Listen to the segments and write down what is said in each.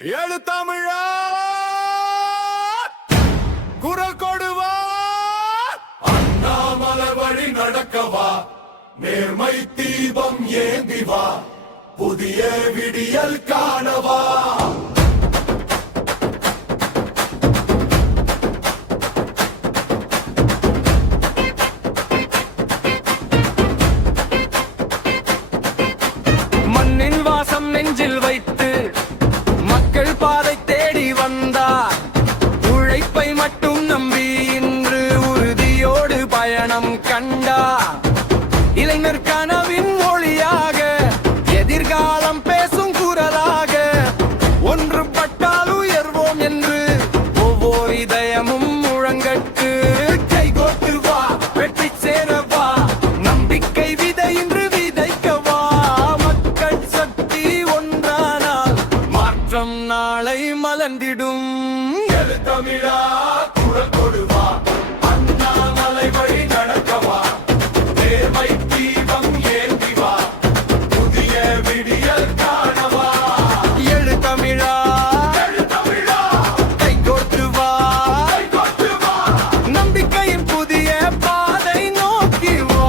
எழு தமிழா குரல் கொடுவா, அண்ணாமலை வழி நடக்கவா, நேர்மை தீபம் ஏந்திவா, புதிய விடியல் காணவா. மண்ணின் வாசம் நெஞ்சில் வைத்து மக்கள் பாதை தேடி வந்தார். உழைப்பை மட்டும் நம்பி இன்று உறுதியோடு பயணம் கண்டார். இளைஞர் கனவின் மொழியாக, எதிர்காலம் பேசும் குரலாக, ஒன்றுபட்டால் உயர்வோம் என்று ஒவ்வொரு இதயமும் முழங்கட்டு. கைகோட்டு வா, வெற்றி சேரவா, நம்பிக்கை விதை இன்று விதைக்கவா. மக்கள் சக்தி ஒன்றானால் மாற்றம் நாளை மலர்ந்திடும். எழு தமிழா குரல் கொடுவா, அண்ணாமலை வழி நடக்கவா, நேர்மை தீபம் ஏந்திவா, புதிய விடியல் காணவா. எழு தமிழா, எழு தமிழா கைகோட்டு வா, கைகோட்டு வா, நம்பிக்கையின் புதிய பாதை நோக்கி வா.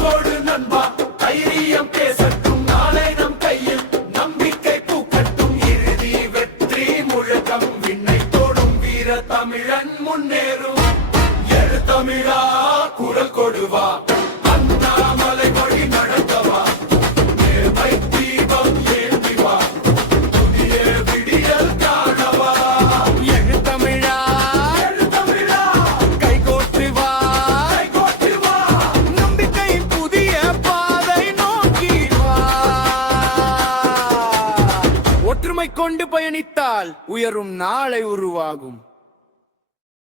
போடு நண்பா, தைரியம் பேசட்டும், நாளை நம் கையில் நம்பிக்கை பூக்கட்டும். இறுதி வெற்றி முழக்கம் விண்ணை தொடும், வீர தமிழன் முன்னேறும். எழு தமிழா குரல் கொடுவா, அண்ணாமலை வழி நடக்கவா, நேர்மை தீபம் ஏந்திவா, புதிய விடியல் காணவா. எழு தமிழா, எழு தமிழா கைகோட்டு வா, கைகோட்டு வா, நம்பிக்கையின் புதிய பாதை நோக்கி வா. ஒற்றுமை கொண்டு பயணித்தால் உயரும் நாளை உருவாகும்.